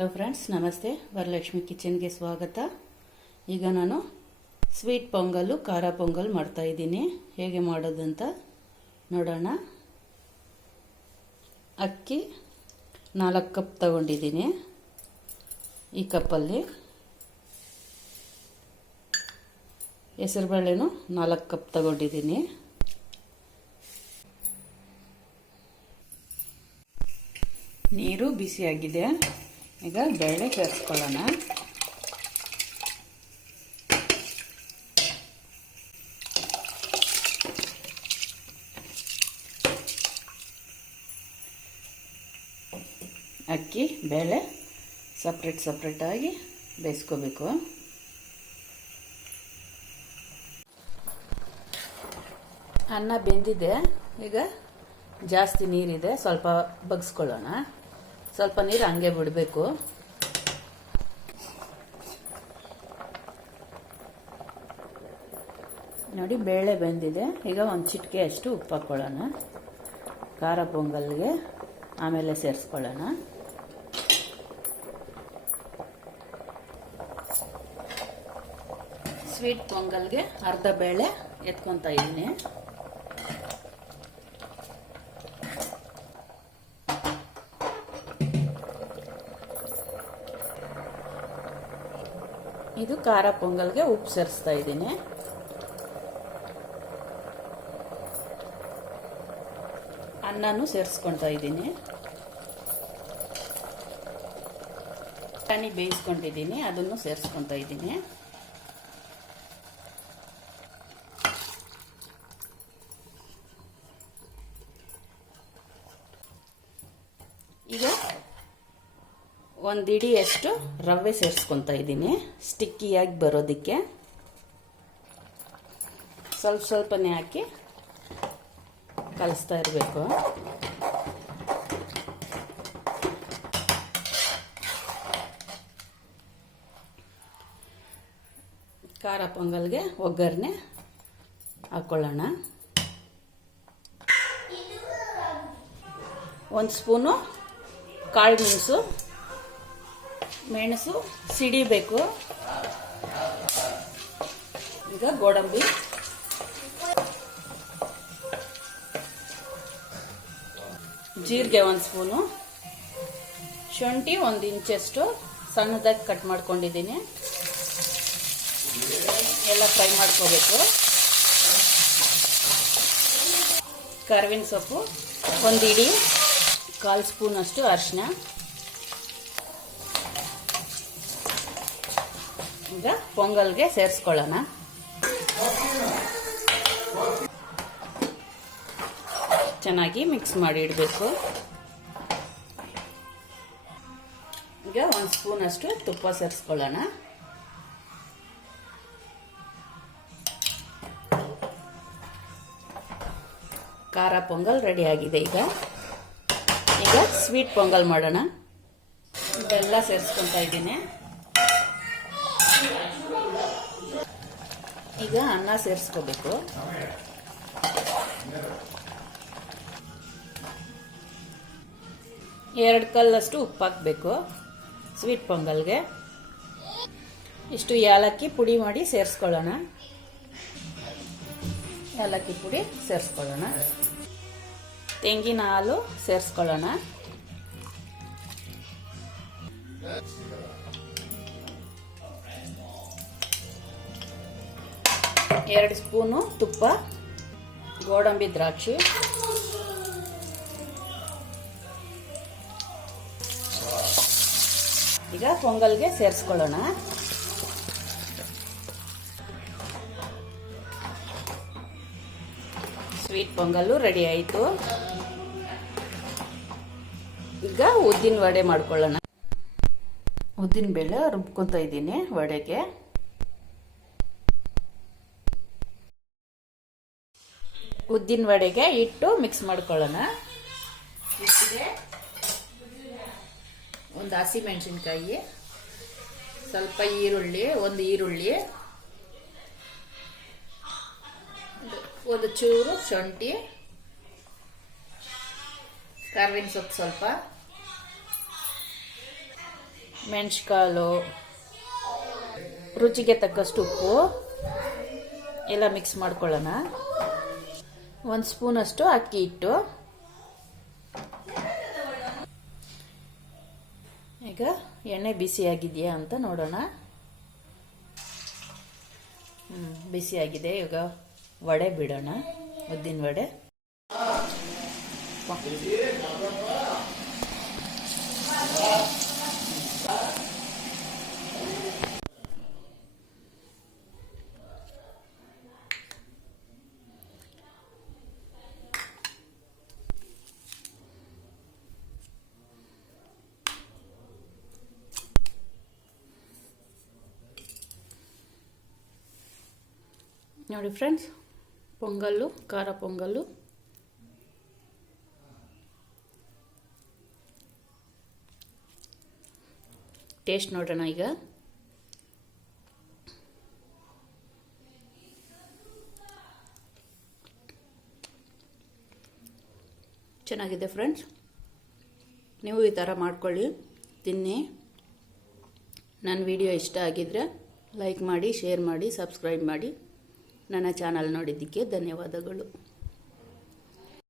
Hello friends ನಮಸ್ತೆ. ವರಲಕ್ಷ್ಮಿ ಕಿಚನ್ಗೆ ಸ್ವಾಗತ. ಈಗ ನಾನು ಸ್ವೀಟ್ ಪೊಂಗಲ್ಲು, ಖಾರ ಪೊಂಗಲ್ ಮಾಡ್ತಾ ಇದ್ದೀನಿ. ಹೇಗೆ ಮಾಡೋದಂತ ನೋಡೋಣ. ಅಕ್ಕಿ ನಾಲ್ಕು ಕಪ್ ತಗೊಂಡಿದ್ದೀನಿ ಈ ಕಪ್ಪಲ್ಲಿ. ಹೆಸರುಬೇಳೆನೂ ನಾಲ್ಕು ಕಪ್ ತಗೊಂಡಿದ್ದೀನಿ. ನೀರು ಬಿಸಿಯಾಗಿದೆ. ಈಗ ಬೇಳೆ ಸೇರಿಸ್ಕೊಳ್ಳೋಣ. ಅಕ್ಕಿ, ಬೇಳೆ ಸಪ್ರೇಟ್ ಸಪ್ರೇಟಾಗಿ ಬೇಯಿಸ್ಕೋಬೇಕು. ಅನ್ನ ಬೆಂದಿದೆ. ಈಗ ಜಾಸ್ತಿ ನೀರಿದೆ, ಸ್ವಲ್ಪ ಬಗ್ಸ್ಕೊಳ್ಳೋಣ. ಸ್ವಲ್ಪ ನೀರು ಹಂಗೆ ಬಿಡಬೇಕು. ನೋಡಿ ಬೇಳೆ ಬೆಂದಿದೆ. ಈಗ ಒಂದು ಚಿಟಿಕೆ ಅಷ್ಟು ಉಪ್ಪು ಹಾಕ್ಕೊಳ್ಳೋಣ ಖಾರ ಪೊಂಗಲ್ಗೆ ಆಮೇಲೆ ಸೇರಿಸ್ಕೊಳ್ಳೋಣ. ಸ್ವೀಟ್ ಪೊಂಗಲ್ಗೆ ಅರ್ಧ ಬೇಳೆ ಎತ್ಕೊತಾ ಇದ್ದೀನಿ. ಇದು ಖಾರ ಪೊಂಗಲ್ಗೆ ಉಪ್ಪು ಸೇರಿಸ್ತಾ ಇದ್ದೀನಿ. ಅನ್ನನೂ ಸೇರಿಸ್ಕೊಳ್ತಾ ಇದ್ದೀನಿ. ಬಟಾಣಿ ಬೇಯಿಸ್ಕೊಂಡಿದ್ದೀನಿ, ಅದನ್ನು ಸೇರಿಸ್ಕೊಳ್ತಾ ಇದ್ದೀನಿ. ಈಗ ಒಂದು ಇಡಿಯಷ್ಟು ರವೆ ಸೇರಿಸ್ಕೊತಾ ಇದ್ದೀನಿ. ಸ್ಟಿಕ್ಕಿಯಾಗಿ ಬರೋದಕ್ಕೆ. ಸ್ವಲ್ಪ ಸ್ವಲ್ಪನೇ ಹಾಕಿ ಕಲಿಸ್ತಾ ಇರಬೇಕು. ಖಾರ ಪೊಂಗಲ್ಗೆ ಒಗ್ಗರಣೆ ಹಾಕ್ಕೊಳ್ಳೋಣ ಒಂದು ಸ್ಪೂನು ಕಾಳು ಮೆಣಸು. ಮೆಣಸು ಸಿಡಿಬೇಕು. ಈಗ ಗೋಡಂಬಿ. ಜೀರಿಗೆ ಒಂದು ಸ್ಪೂನು. ಶುಂಠಿ ಒಂದು ಇಂಚಷ್ಟು. ಸಣ್ಣದಾಗಿ ಕಟ್ ಮಾಡ್ಕೊಂಡಿದ್ದೀನಿ. ಎಲ್ಲ ಫ್ರೈ ಮಾಡ್ಕೋಬೇಕು. ಕರ್ವಿನ ಸೊಪ್ಪು, ಒಂದು ಇಡಿ, ಕಾಲು ಸ್ಪೂನಷ್ಟು ಅರಿಶಿನ ಈಗ ಪೊಂಗಲ್ಗೆ ಸೇರಿಸ್ಕೊಳ್ಳೋಣ. ಚೆನ್ನಾಗಿ ಮಿಕ್ಸ್ ಮಾಡಿ ಇಡಬೇಕು. ಈಗ ಒಂದು ಸ್ಪೂನ್ ಅಷ್ಟು ತುಪ್ಪ ಸೇರಿಸ್ಕೊಳ್ಳೋಣ. ಖಾರ ಪೊಂಗಲ್ ರೆಡಿ ಆಗಿದೆ ಈಗ. ಈಗ ಸ್ವೀಟ್ ಪೊಂಗಲ್ ಮಾಡೋಣ. ಇದೆಲ್ಲ ಸೇರಿಸ್ಕೊತಾ ಇದ್ದೀನಿ. ಈಗ ಅನ್ನ ಸೇರಿಸ್ಕೋಬೇಕು. ಎರಡು ಕಲ್ಲಷ್ಟು ಉಪ್ಪು ಹಾಕಬೇಕು ಸ್ವೀಟ್ ಪೊಂಗಲ್ಗೆ. ಇಷ್ಟು ಏಲಕ್ಕಿ ಪುಡಿ ಮಾಡಿ ಸೇರಿಸ್ಕೊಳ್ಳೋಣ. ಏಲಕ್ಕಿ ಪುಡಿ ಸೇರಿಸ್ಕೊಳ್ಳೋಣ. ತೆಂಗಿನ ಹಾಲು ಸೇರಿಸ್ಕೊಳ್ಳೋಣ. ಎರಡು ಸ್ಪೂನು ತುಪ್ಪ, ಗೋಡಂಬಿ ದ್ರಾಕ್ಷಿ. ಈಗ ಪೊಂಗಲ್ಗೆ ಸೇರಿಸ್ಕೊಳ್ಳೋಣ. ಸ್ವೀಟ್ ಪೊಂಗಲ್ಲು ರೆಡಿ ಆಯಿತು. ಈಗ ಉದ್ದಿನ ವಡೆ ಮಾಡ್ಕೊಳ್ಳೋಣ. ಉದ್ದಿನ ಬೇಳೆ ರುಬ್ಕೊತಾ ಇದ್ದೀನಿ ವಡೆಗೆ. ಉದ್ದಿನ ವಡೆಗೆ ಇಟ್ಟು ಮಿಕ್ಸ್ ಮಾಡ್ಕೊಳ್ಳೋಣ. ಇಟ್ಟಿಗೆ ಒಂದು ಹಸಿಮೆಣಸಿನ್ಕಾಯಿ, ಸ್ವಲ್ಪ ಈರುಳ್ಳಿ, ಒಂದು ಈರುಳ್ಳಿ, ಒಂದು ಚೂರು ಶುಂಠಿ, ಕರ್ವಿನ ಸೊಪ್ಪು ಸ್ವಲ್ಪ ಮೆಣಸ್ಕಾಳು ರುಚಿಗೆ ತಕ್ಕಷ್ಟು ಉಪ್ಪು, ಎಲ್ಲ ಮಿಕ್ಸ್ ಮಾಡ್ಕೊಳ್ಳೋಣ. ಒಂದು ಸ್ಪೂನಷ್ಟು ಅಕ್ಕಿ ಹಿಟ್ಟು. ಈಗ ಎಣ್ಣೆ ಬಿಸಿಯಾಗಿದೆಯಾ ಅಂತ ನೋಡೋಣ. ಹ್ಞೂ ಬಿಸಿಯಾಗಿದೆ ಈಗ ವಡೆ ಬಿಡೋಣ. ಉದ್ದಿನ ವಡೆ. ನೋಡಿ ಫ್ರೆಂಡ್ಸ್, ಪೊಂಗಲ್ಲು, ಖಾರ ಪೊಂಗಲ್ಲು. ಟೇಸ್ಟ್ ನೋಡೋಣ ಈಗ. ಚೆನ್ನಾಗಿದೆ ಫ್ರೆಂಡ್ಸ್. ನೀವು ಈ ಥರ ಮಾಡ್ಕೊಳ್ಳಿ, ತಿನ್ನಿ. ನನ್ನ ವಿಡಿಯೋ ಇಷ್ಟ ಆಗಿದ್ರೆ ಲೈಕ್ ಮಾಡಿ, ಶೇರ್ ಮಾಡಿ, ಸಬ್ಸ್ಕ್ರೈಬ್ ಮಾಡಿ. ನನ್ನ ಚಾನಲ್ ನೋಡಿದ್ದಕ್ಕೆ ಧನ್ಯವಾದಗಳು.